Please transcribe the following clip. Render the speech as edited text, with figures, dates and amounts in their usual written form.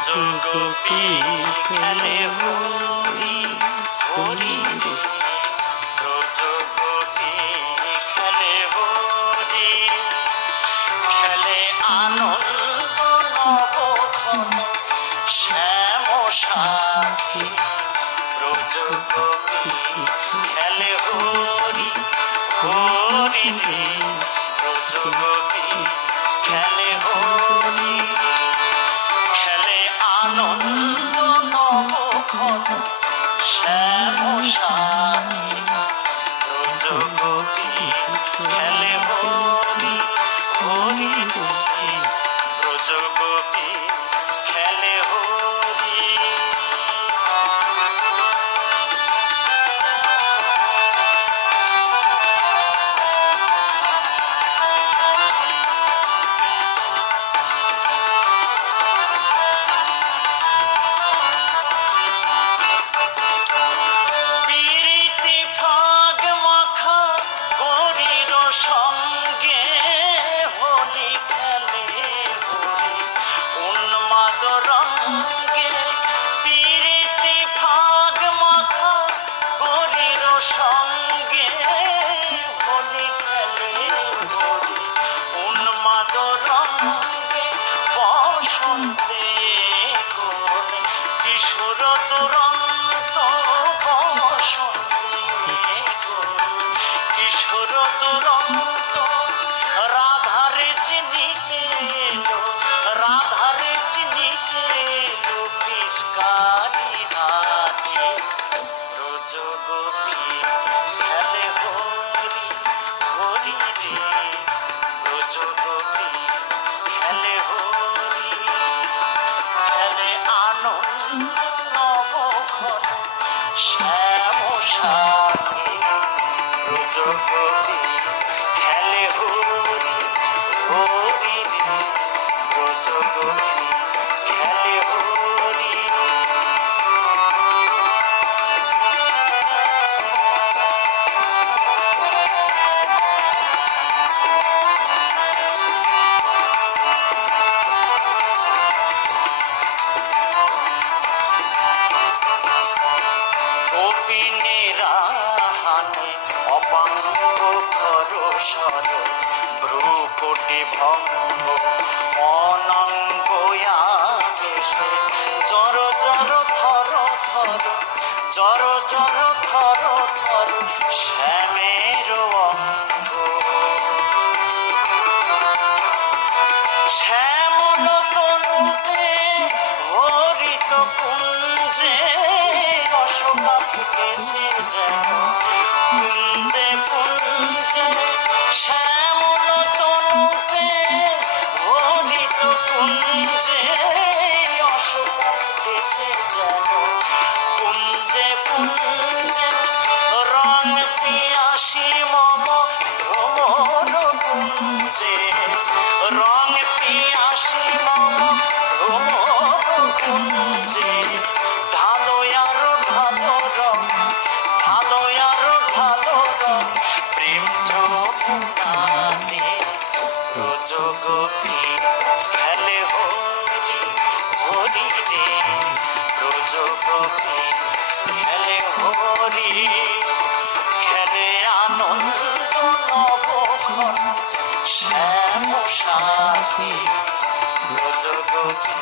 ব্রজগোপী খেলে হরি হরি রে, ব্রজগোপী খেলে হরি, খেলে আনন্দ নবঘন শ্যাম সাথী। ব্রজগোপী খেলে হরি হরি রে, ব্রজগোপী খেলে হরি, খেলে আনন্দ নবঘন শ্যাম সাথী। ব্রজগোপী খেলে হরি হরি রে, ব্রজগোপী খেলে হরি। সঙ্গে হোলি খেলে হরি উন্মাদ রঙ্গে, পিরিতি ফাগ মাখা গরির সঙ্গে হোলি খেলে হরি উন্মাদ রঙ্গে। বসন্তে কোলে কিশোর দুরন্ত, বসন্তে কোলে কিশোর দুরন্ত, রাধারে চিনিতে এলো, রাধারে চিনিতে এলো পিচকারি হাতে। ব্রজগোপী খেলে হরি হরি রে, ব্রজগোপী খেলে হরি, খেলে আনন্দ নবঘন শ্যাম সাথী। ব্রজগোপী খেলে হরি হরি রে, ব্রজগোপী খেলে হরি। গোপিনীরা হানে অপাঙ্গ পরশর, ভ্রুকুটি ভঙ্গ অনঙ্গয়াবেশে, জর জর থর থর, জর জর থর থর শ্যামের অঙ্গ। শ্যামল তনুতে হরিত কুঞ্জে, অশোকা ফুটেছে যেন কুঞ্জে কুঞ্জে। শ্যামল তনুতে হরিত কুঞ্জে, অশোকা ফুটেছে যেন কুঞ্জে কুঞ্জে। রং পিয়াসী মম ভ্রমর কুঞ্জে, রং পিয়াসী মম ভ্রমর কুঞ্জে। ঢালো আরো ঢালো রং, ঢালো আরো ঢালো রং প্রেম যমুনাতে। ব্রজগোপী খেলে হরি হরি রে, ব্রজগোপী খেলে হরি, খেলে আনন্দ নবঘন শ্যাম সাথী। ব্রজগোপী